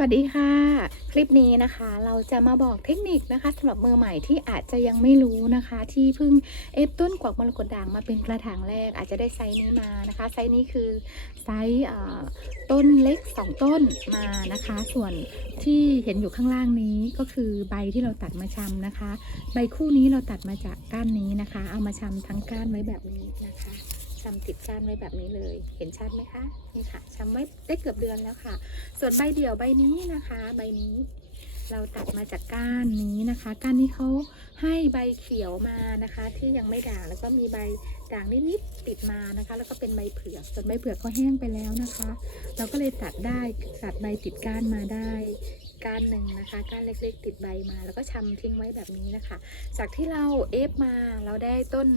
วัสดีค่ะ คลิปนี้นะคะเราจะมาบอกเทคนิคนะคะสำหรับมือใหม่ที่อาจจะยังไม่รู้นะคะ ที่เพิ่งเอฟต้นกวักมรกตด่างมาเป็นกระถางแรก อาจจะได้ไซส์นี้มานะคะ ไซส์นี้คือไซส์ต้นเล็ก 2 ต้นมานะคะ ส่วนที่เห็นอยู่ข้างล่างนี้ก็คือใบที่เราตัดมาชำนะคะ ใบคู่นี้เราตัดมาจากก้านนี้นะคะ เอามาชำทั้งก้านไว้แบบนี้นะคะ ชำติดก้านไว้แบบนี้เลย เห็นชัดไหมคะ นี่ค่ะชำไว้ได้เกือบเดือนแล้วค่ะ ส่วนใบเดี่ยวใบนี้นะคะ ใบนี้ เราตัดมาจากก้านนี้นะคะ ก้านนี้เขาให้ใบเขียวมานะคะ ที่ยังไม่ด่างแล้วก็มีใบด่างนิดๆติดมานะคะ แล้วก็เป็นใบเผือกส่วนใบเผือกก็แห้งไปแล้วนะคะ เราก็เลยตัดได้ตัดใบติดก้านมาได้ ก้านหนึ่งนะคะก้านเล็กๆ ติดใบมา แล้วก็ชำทิ้งไว้แบบนี้นะคะ จากที่เราเอฟมาเราได้ต้น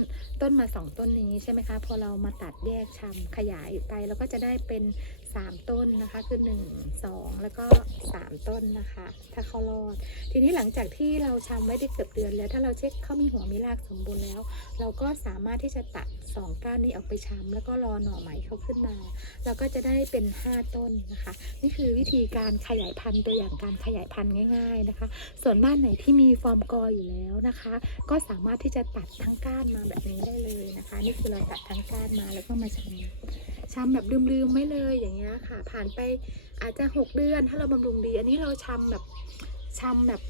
ต้นมาสองต้นนี้ใช่ไหมคะ พอเรามาตัดแยกชำขยายไปเราก็จะได้เป็น 3 ต้นนะคะ คือ 1 2 แล้วก็ 3 ต้นนะคะ ถ้าเขารอด ทีนี้หลังจากที่เราชำไว้ได้เกือบเดือนแล้ว ถ้าเราเช็คเขามีหัวมีรากสมบูรณ์แล้ว เราก็สามารถที่จะตัด 2 ก้านนี้ออกไปชำแล้วก็รอหน่อใหม่เขาขึ้นมา เราก็จะได้เป็น 5 ต้นนะคะ นี่คือวิธีการขยายพันธุ์ตัวอย่างการขยายพันธุ์ง่าย ๆนะคะ ส่วนบ้านไหนที่มีฟอร์มกออยู่แล้วนะคะ ก็สามารถที่จะตัดทั้งก้านมาแบบนี้ได้เลยนะคะ นี่คือเราตัดทั้งก้านมาแล้วก็มาชำชำแบบลืมๆไม่เลยอย่างเงี้ยค่ะ ผ่านไปอาจจะ 6 เดือนถ้าเราบำรุงดี อันนี้เราชำแบบชำแบบ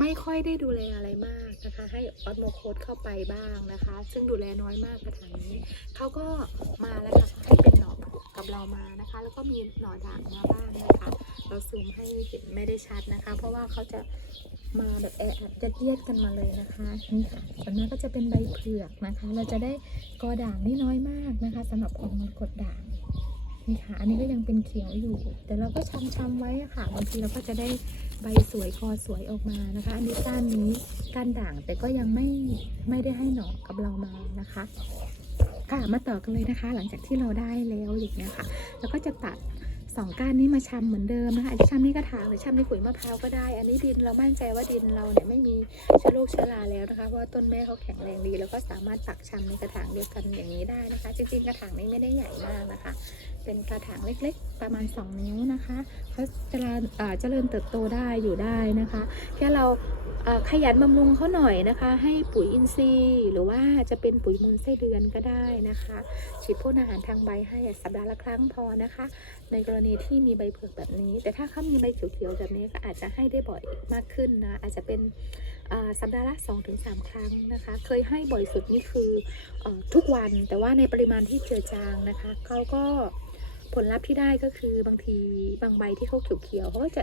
ไม่ค่อยได้ดูแลอะไรมากนะคะ ให้ออสโมโคดเข้าไปบ้างนะคะ ซึ่งดูแลน้อยมากกระถางนี้เขาก็มาแล้วค่ะให้เป็น กับเรามานะคะ แล้วก็มีหน่อด่างมาบ้างนะคะ เราซูมให้เห็นไม่ได้ชัดนะคะ เพราะว่าเขาจะมาแบบแออัดยัดเยียดกันมาเลยนะคะนี่ค่ะส่วนมากก็จะเป็นใบเผือกนะคะ เราจะได้กอด่างนี่น้อยมากนะคะสำหรับของมรกตด่างนี่ค่ะ อันนี้ก็ยังเป็นเขียวอยู่ แต่เราก็ชำชำๆไว้ค่ะ บางทีเราก็จะได้ใบสวยกอสวยออกมานะคะ อันนี้ก้านนี้ก้านด่างแต่ก็ยังไม่ไม่ได้ให้หน่อกับเรามานะคะ ค่ะมาต่อกันเลยนะคะ หลังจากที่เราได้แล้วอย่างเงี้ยค่ะ แล้วก็จะตัดสองก้านนี้มาชำเหมือนเดิมนะคะอาจจะชำในกระถางหรือชำในขุยมะพร้าวก็ได้ อันนี้ดินเรามั่นใจว่าดินเราเนี่ยไม่มีเชื้อโรคเชื้อราแล้วนะคะ เพราะว่าต้นแม่เขาแข็งแรงดี แล้วก็สามารถปักชำในกระถางเดียวกันอย่างนี้ได้นะคะ จริงๆกระถางนี้ไม่ได้ใหญ่มากนะคะ เป็นกระถางเล็กๆ ประมาณ 2 นิ้วนะคะเขาเจริญเจริญเติบโตได้อยู่ได้นะคะ แค่เรา ขยันบำรุงเขาหน่อยนะคะ ให้ปุ๋ยอินทรีย์ หรือว่าจะเป็นปุ๋ยมูลไส้เดือนก็ได้นะคะฉีดพ่นอาหารทางใบให้สัปดาห์ละครั้งพอนะคะ ในกรณีที่มีใบเผือกแบบนี้ แต่ถ้าเขามีใบเขียวๆแบบนี้ก็อาจจะให้ได้บ่อยมากขึ้นนะอาจจะเป็นสัปดาห์ละ 2-3 ครั้งนะคะ เคยให้บ่อยสุดนี่คืออทุกวันแต่ว่าในปริมาณที่เจือจางนะคะเขาก็ ผลลัพธ์ที่ได้ก็คือบางทีบางใบที่เขาเขียวๆเขาก็จะ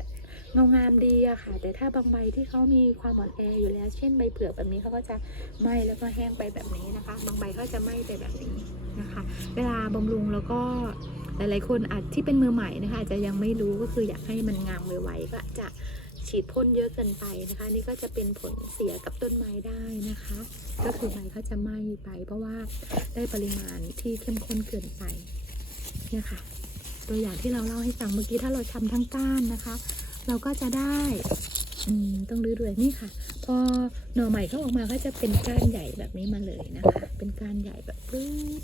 เงางามดีอะค่ะ แต่ถ้าบางใบที่เขามีความอ่อนแออยู่แล้ว เช่นใบเผือกแบบนี้เขาก็จะไหม้แล้วก็แห้งไปแบบนี้นะคะ บางใบก็จะไหม้ไปแบบนี้นะคะ เวลาบำรุงแล้วก็หลายๆคนอาจที่เป็นมือใหม่นะคะอาจจะยังไม่รู้ก็คืออยากให้มันงามไวๆก็จะฉีดพ่นเยอะเกินไปนะคะ นี่ก็จะเป็นผลเสียกับต้นไม้ได้นะคะ ก็คือใบเขาจะไหม้ไป เพราะว่าได้ปริมาณที่เข้มข้นเกินไป เนี่ยค่ะ ตัวอย่างที่เราเล่าให้ฟังเมื่อกี้ถ้าเราชำทั้งก้านนะคะ เราก็จะได้อืมต้องรื้อด้วยนี่ค่ะ พอหน่อใหม่เขาออกมาก็จะเป็นก้านใหญ่แบบนี้มาเลยนะคะ เป็นก้านใหญ่แบบปรื๊ด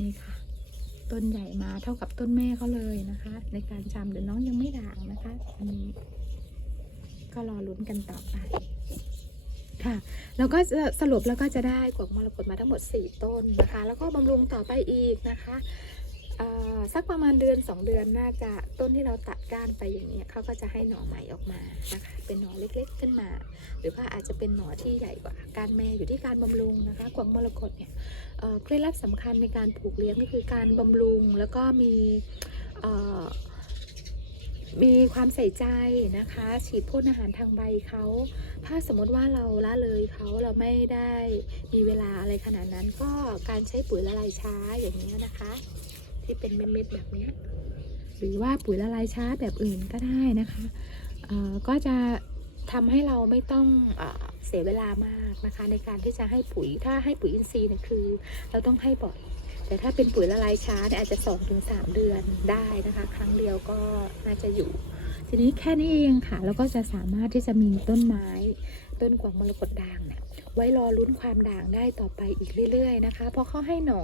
นี่ค่ะ ต้นใหญ่มาเท่ากับต้นแม่เขาเลยนะคะ ในการจำเดี๋ยวน้องยังไม่ด่างนะคะอันนี้ก็รอลุ้นกันต่อไปค่ะแล้วก็สรุปแล้วก็จะได้กวกมรกตมาทั้งหมด 4 ต้นนะคะ แล้วก็บำรุงต่อไปอีกนะคะ สักประมาณเดือน 2 เดือนน่าจะต้นที่เราตัดก้านไปอย่างนี้ยเขาก็จะให้หน่อใหม่ออกมานะคะเป็นหน่อเล็กๆขึ้นมา หรือว่าอาจจะเป็นหน่อที่ใหญ่กว่าการแม่อยู่ที่การบำรุงนะคะกวางมรกตเนี่ยเคล็ดลับสำคัญในการปลูกเลี้ยงก็คือการบำรุงแล้วก็มีมีความใส่ใจนะคะ ฉีดพ่นอาหารทางใบเขา ถ้าสมมติว่าเราละเลยเขาเราไม่ได้มีเวลาอะไรขนาดนั้นก็การใช้ปุ๋ยละลายช้าอย่างนี้นะคะ ที่เป็นเม็ดๆแบบนี้ หรือว่าปุ๋ยละลายช้าแบบอื่นก็ได้นะคะก็จะทำให้เราไม่ต้องเอเสียเวลามากนะคะ ในการที่จะให้ปุ๋ยถ้าให้ปุ๋ยอินทรีย์เนี่ยคือ เราต้องให้บ่อย แต่ถ้าเป็นปุ๋ยละลายช้าเนี่ยอาจจะ2-3ถึงเดือนได้นะคะ ครั้งเดียวก็น่าจะอยู่ ทีนี้แค่นี้เองค่ะ แล้วก็จะสามารถที่จะมีต้นไม้ ต้นกวางมรกตด่างเนี่ยไว้รอลุ้นความด่างได้ต่อไปอีกเรื่อย ๆ นะคะเพราะเขาให้หน่อ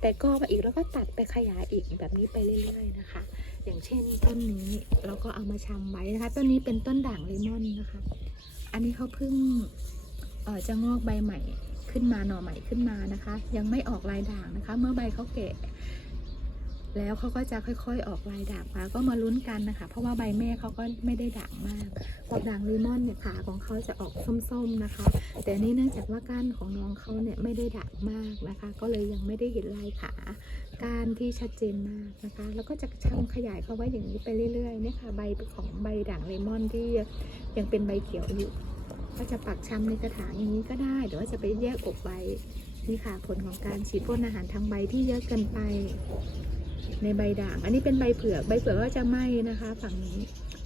แต่ก็มาอีกแล้วก็ตัดไปขยายอีกแบบนี้ไปเรื่อย ๆ นะคะ อย่างเช่นต้นนี้เราก็เอามาชำไว้นะคะต้นนี้เป็นต้นด่างเลมอนนะคะ อันนี้เขาเพิ่งเอ่อจะงอกใบใหม่ขึ้นมาหน่อใหม่ขึ้นมานะคะ ยังไม่ออกลายด่างนะคะ เมื่อใบเขาแก่ แล้วเขาก็จะค่อยๆ ออกลายด่างมาก็มาลุ้นกันนะคะ เพราะว่าใบแม่เขาก็ไม่ได้ด่างมากดอกด่างเลมอนเนี่ยขาของเขาจะออกส้มๆนะคะ แต่นี่เนื่องจากว่าก้านของน้องเขาเนี่ยไม่ได้ด่างมากนะคะ ก็เลยยังไม่ได้เห็นลายขาก้านที่ชัดเจนมากนะคะ แล้วก็จะช่ำขยายเขาไว้อย่างนี้ไปเรื่อยๆเนี่ยค่ะใบของใบด่างเลมอนที่ยังเป็นใบเขียวอยู่ก็จะปักชำในกระถางอย่างนี้ก็ได้หรือว่าจะไปแยกอกใบนี่ค่ะผลของการฉีดพ่นอาหารทางใบที่เยอะเกินไป ในใบด่าง อันนี้เป็นใบเผือก ใบเผือกก็จะไหม้นะคะ ฝั่งนี้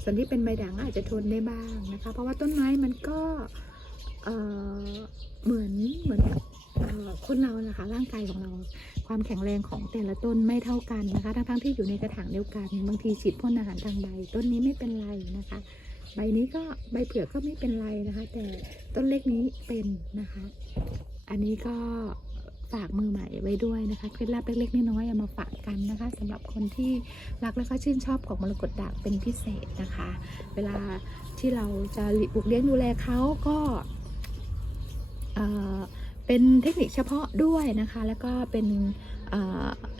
ส่วนที่เป็นใบด่างก็อาจจะทนได้บ้างนะคะ เพราะว่าต้นไม้มันก็เหมือนเหมือนคนเรานะคะร่างกายของเราความแข็งแรงของแต่ละต้นไม่เท่ากันนะคะทั้งๆที่อยู่ในกระถางเดียวกัน บางทีฉีดพ่นอาหารทางใบ ต้นนี้ไม่เป็นไรนะคะ ใบนี้ก็ใบเผือกก็ไม่เป็นไรนะคะ แต่ต้นเล็กนี้เป็นนะคะ อันนี้ก็ ว้ด้วยนะคะเคล็ดลับเล็กๆน้อยๆเอามาฝากกันนะคะสำหรับคนที่รักและก็ชื่นชอบของมรกตด่างเป็นพิเศษนะคะ เวลาที่เราจะปลูกเลี้ยงดูแลเขาก็เออเป็นเทคนิคเฉพาะด้วยนะคะ แล้วก็เป็น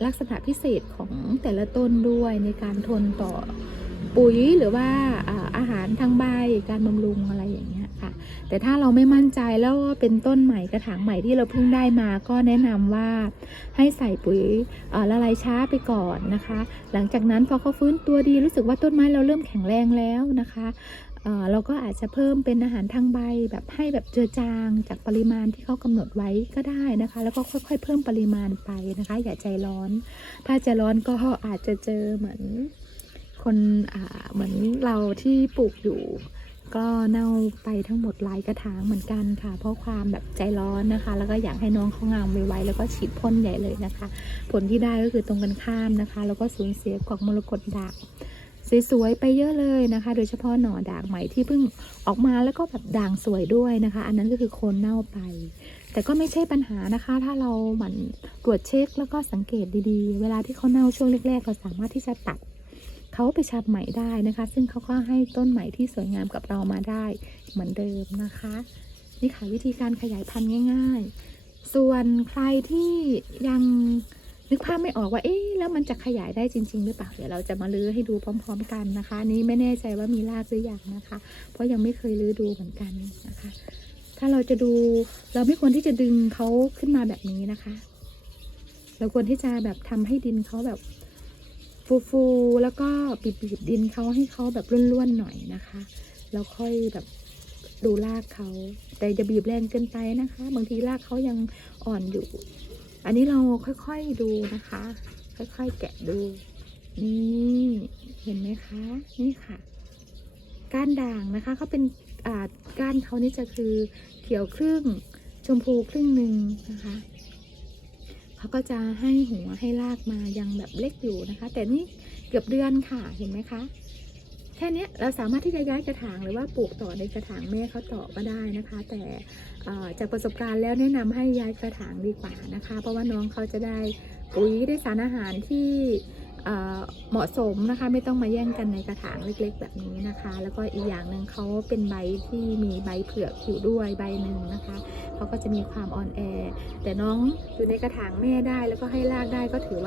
ลักษณะพิเศษของแต่ละต้นด้วยในการทนต่อปุ๋ยหรือว่าอาหารทางใบการบำรุงอะไรอย่างเงี้ย แต่ถ้าเราไม่มั่นใจแล้วว่าเป็นต้นใหม่กระถางใหม่ที่เราเพิ่งได้มาก็แนะนำว่าให้ใส่ปุ๋ยละลายช้าไปก่อนนะคะ หลังจากนั้นพอเขาฟื้นตัวดีรู้สึกว่าต้นไม้เราเริ่มแข็งแรงแล้วนะคะเราก็อาจจะเพิ่มเป็นอาหารทางใบแบบให้แบบเจือจางจากปริมาณที่เขากำหนดไว้ก็ได้นะคะ แล้วก็ค่อย ๆ เพิ่มปริมาณไปนะคะ อย่าใจร้อน ถ้าใจร้อนก็อาจจะเจอเหมือนคนเหมือนเราที่ปลูกอยู่ ก็เน่าไปทั้งหมดหลายกระถางเหมือนกันค่ะ เพราะความแบบใจร้อนนะคะ แล้วก็อยากให้น้องเขางามไวๆแล้วก็ฉีดพ่นใหญ่เลยนะคะ ผลที่ได้ก็คือตรงกันข้ามนะคะ แล้วก็สูญเสียกอกมรกตด่างสวยๆไปเยอะเลยนะคะ โดยเฉพาะหน่อด่างใหม่ที่เพิ่งออกมาแล้วก็แบบด่างสวยด้วยนะคะ อันนั้นก็คือโคนเน่าไป แต่ก็ไม่ใช่ปัญหานะคะ ถ้าเราหมั่นตรวจเช็คแล้วก็สังเกตดีๆ เวลาที่เขาเน่าช่วงแรกๆเราสามารถที่จะตัด เขาไปชับใหม่ได้นะคะ ซึ่งเขาก็ให้ต้นใหม่ที่สวยงามกับเรามาได้เหมือนเดิมนะคะ นี่ค่ะวิธีการขยายพันธุ์ง่าย ๆ ส่วนใครที่ยังนึกภาพไม่ออกว่าเอ๊ะแล้วมันจะขยายได้จริง ๆ หรือเปล่าเดี๋ยวเราจะมาลื้อให้ดูพร้อม ๆ กันนะคะนี้ไม่แน่ใจว่ามีรากหรือยังนะคะ เพราะยังไม่เคยลื้อดูเหมือนกันนะคะ ถ้าเราจะดูเราไม่ควรที่จะดึงเขาขึ้นมาแบบนี้นะคะ เราควรที่จะแบบทำให้ดินเขาแบบ ฟูๆแล้วก็บีบๆดินเขาให้เขาแบบร่วนๆหน่อยนะคะ แล้วค่อยแบบดูรากเขาแต่จะบีบแรงเกินไปนะคะ บางทีรากเขายังอ่อนอยู่ อันนี้เราค่อยๆดูนะคะ ค่อยๆแกะดู นี่เห็นไหมคะนี่ค่ะ ก้านด่างนะคะเขาเป็นอ่าก้านเขานี่จะคือเขียวครึ่งชมพูครึ่งหนึ่งนะคะ เขาก็จะให้หัวให้รากมายังแบบเล็กอยู่นะคะ แต่นี่เกือบเดือนค่ะเห็นไหมคะ แค่นี้เราสามารถที่จะย้ายกระถางหรือว่าปลูกต่อในกระถางแม่เขาต่อก็ได้นะคะ แต่จากประสบการณ์แล้วแนะนำให้ย้ายกระถางดีกว่านะคะ เพราะว่าน้องเขาจะได้ปุ๋ยได้สารอาหารที่ เหมาะสมนะคะ ไม่ต้องมาแย่งกันในกระถางเล็กๆ แบบนี้นะคะ แล้วก็อีกอย่างหนึ่งเขาเป็นใบที่มีใบเผือกอยู่ด้วยใบหนึ่งนะคะเขาก็จะมีความอ่อนแอ แต่น้องอยู่ในกระถางแม่ได้แล้วก็ให้รากได้ก็ถือว่า